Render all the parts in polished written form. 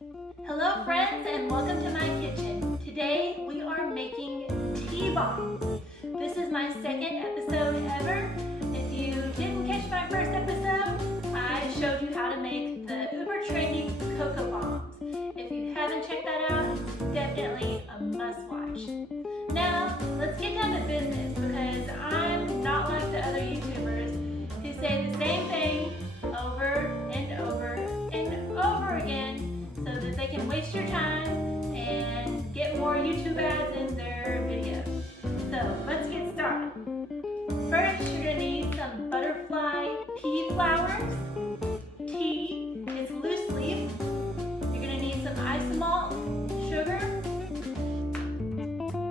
Hello friends, and welcome to my kitchen. Today we are making T-bombs. This is my second episode ever. If you didn't catch my first episode, I showed you how to make the uber trendy cocoa bombs. If you haven't checked that out, it's definitely a must watch. Now let's get down to business, because I'm not like the other YouTubers who say the same thing over and over and over again so that they can waste your time and get more YouTube ads in their videos. So let's get started. First, you're going to need some butterfly pea flours. Tea is loose leaf. You're going to need some isomalt sugar.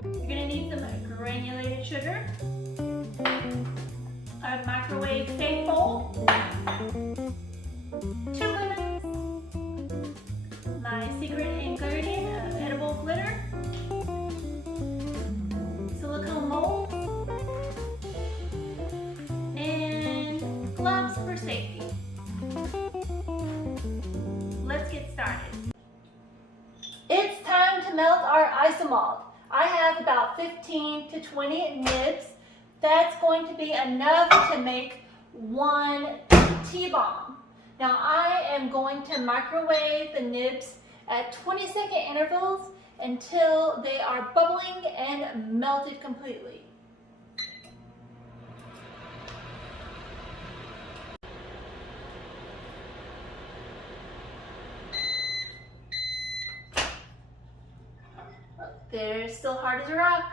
You're going to need some granulated sugar. A microwave safe bowl. 2 lemons. My secret ingredient of edible glitter. Silicone mold. And gloves for safety. Let's get started. It's time to melt our isomalt. I have about 15 to 20 nibs. That's going to be enough to make one T-bomb. Now I am going to microwave the nibs at 20-second intervals until they are bubbling and melted completely. They're still hard as a rock.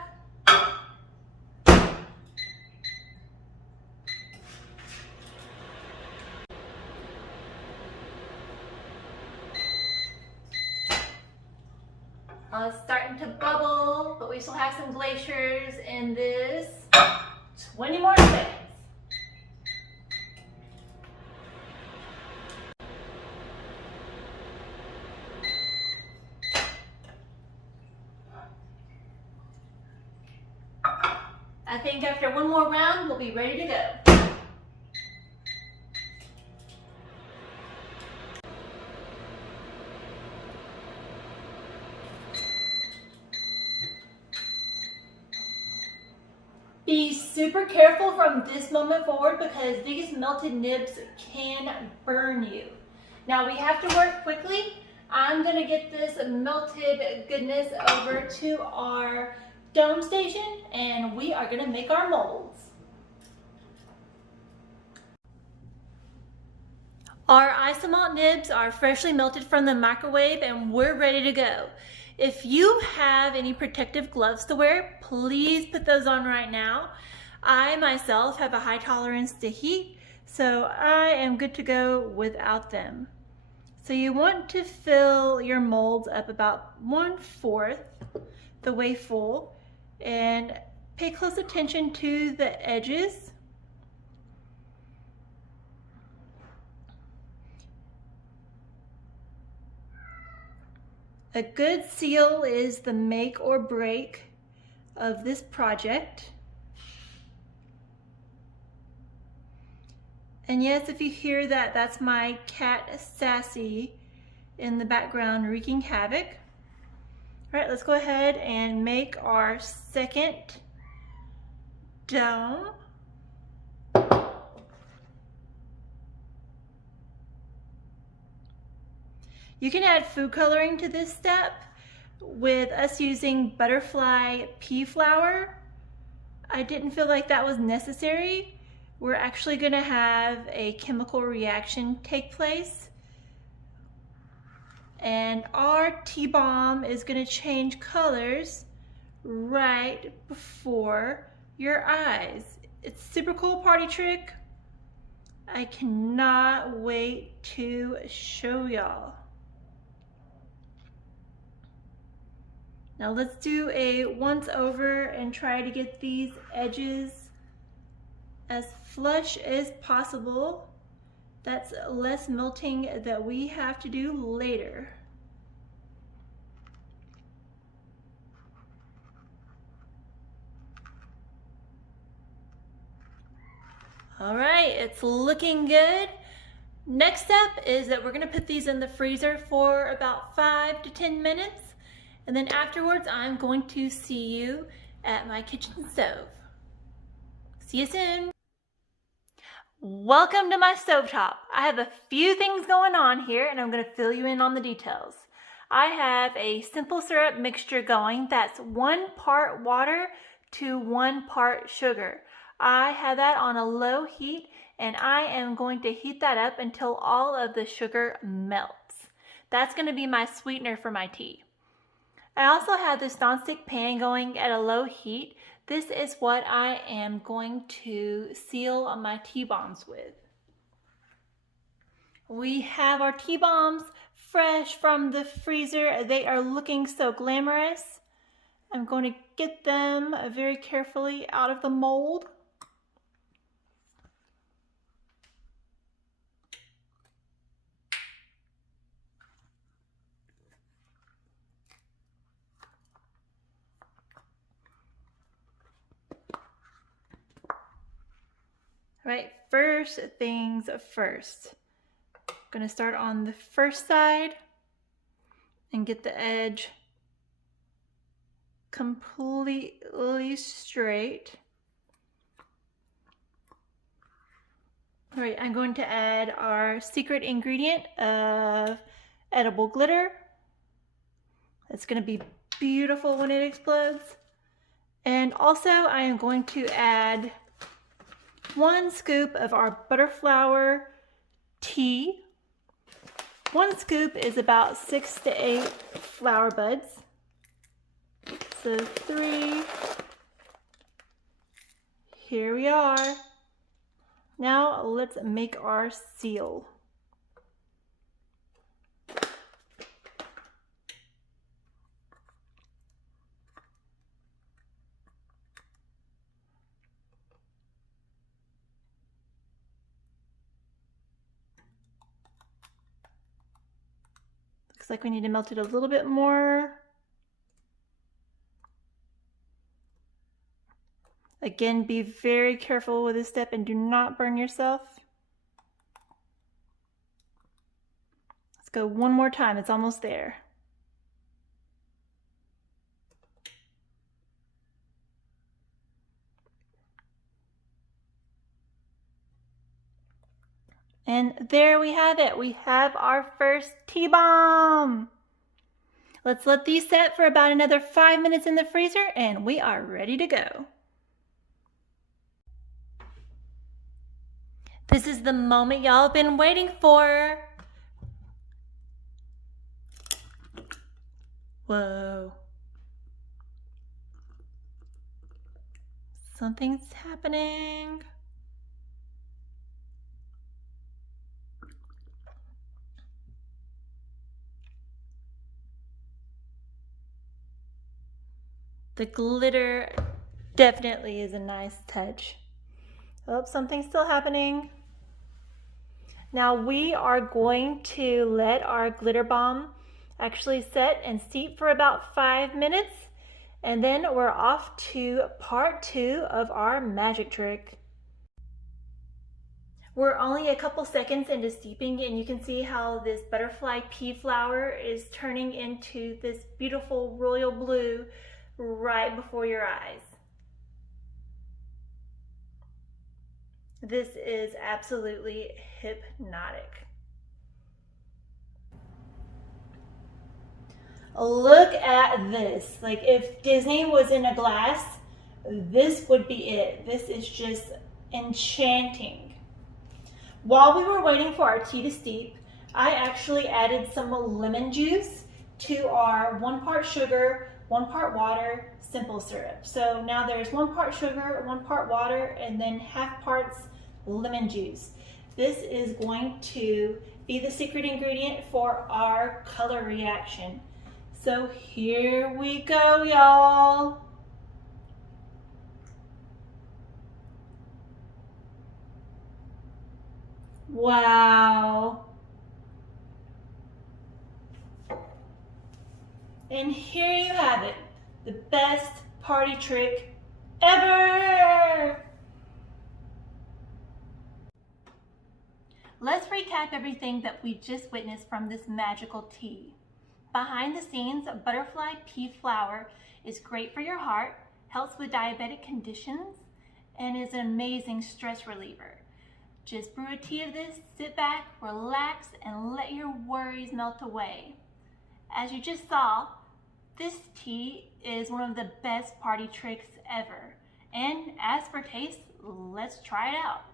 It's starting to bubble, but we still have some glaciers in this. 20 more seconds. I think after one more round, we'll be ready to go. Be super careful from this moment forward, because these melted nibs can burn you. Now we have to work quickly. I'm gonna get this melted goodness over to our dome station, and we are gonna make our molds. Our isomalt nibs are freshly melted from the microwave, and we're ready to go. If you have any protective gloves to wear, please put those on right now. I myself have a high tolerance to heat, so I am good to go without them. So you want to fill your molds up about 1/4 the way full, and pay close attention to the edges. A good seal is the make or break of this project. And yes, if you hear that, that's my cat Sassy in the background wreaking havoc. All right, let's go ahead and make our second dome. You can add food coloring to this step. With us using butterfly pea flour, I didn't feel like that was necessary. We're actually gonna have a chemical reaction take place, and our T-bomb is gonna change colors right before your eyes. It's a super cool party trick. I cannot wait to show y'all. Now let's do a once over and try to get these edges as flush as possible. That's less melting that we have to do later. All right, it's looking good. Next step is that we're gonna put these in the freezer for about 5 to 10 minutes. And then afterwards, I'm going to see you at my kitchen stove. See you soon. Welcome to my stovetop. I have a few things going on here and I'm gonna fill you in on the details. I have a simple syrup mixture going that's 1 part water to 1 part sugar. I have that on a low heat and I am going to heat that up until all of the sugar melts. That's gonna be my sweetener for my tea. I also have this nonstick pan going at a low heat. This is what I am going to seal my tea bombs with. We have our tea bombs fresh from the freezer. They are looking so glamorous. I'm going to get them very carefully out of the mold. All right, first things first. I'm gonna start on the first side and get the edge completely straight. All right, I'm going to add our secret ingredient of edible glitter. It's gonna be beautiful when it explodes. And also I am going to add 1 scoop of our butterflower tea. 1 scoop is about 6 to 8 flower buds. So 3. Here we are. Now let's make our seal. Looks like we need to melt it a little bit more. Again, be very careful with this step and do not burn yourself. Let's go one more time, it's almost there. And there we have it. We have our first tea bomb. Let's let these set for about another 5 minutes in the freezer and we are ready to go. This is the moment y'all have been waiting for. Whoa. Something's happening. The glitter definitely is a nice touch. Oh, something's still happening. Now we are going to let our glitter bomb actually set and steep for about 5 minutes. And then we're off to part 2 of our magic trick. We're only a couple seconds into steeping and you can see how this butterfly pea flower is turning into this beautiful royal blue right before your eyes. This is absolutely hypnotic. Look at this. Like if Disney was in a glass, this would be it. This is just enchanting. While we were waiting for our tea to steep, I actually added some lemon juice to our 1 part sugar, 1 part water, simple syrup. So now there's 1 part sugar, 1 part water, and then half parts lemon juice. This is going to be the secret ingredient for our color reaction. So here we go, y'all. Wow. And here you have it, the best party trick ever. let's recap everything that we just witnessed from this magical tea. Behind the scenes, butterfly pea flower is great for your heart, helps with diabetic conditions, and is an amazing stress reliever. Just brew a tea of this, sit back, relax, and let your worries melt away. As you just saw, this tea is one of the best party tricks ever. And as for taste, let's try it out.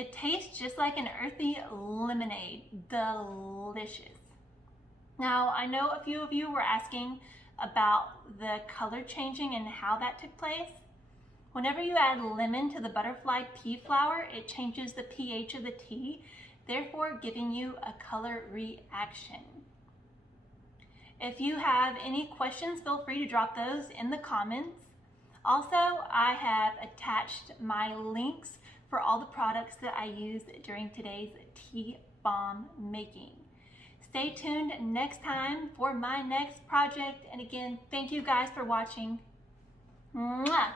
It tastes just like an earthy lemonade. Delicious. Now, I know a few of you were asking about the color changing and how that took place. Whenever you add lemon to the butterfly pea flower, it changes the pH of the tea, therefore giving you a color reaction. If you have any questions, feel free to drop those in the comments. Also, I have attached my links for all the products that I used during today's tea bomb making. Stay tuned next time for my next project. And again, thank you guys for watching. Mwah!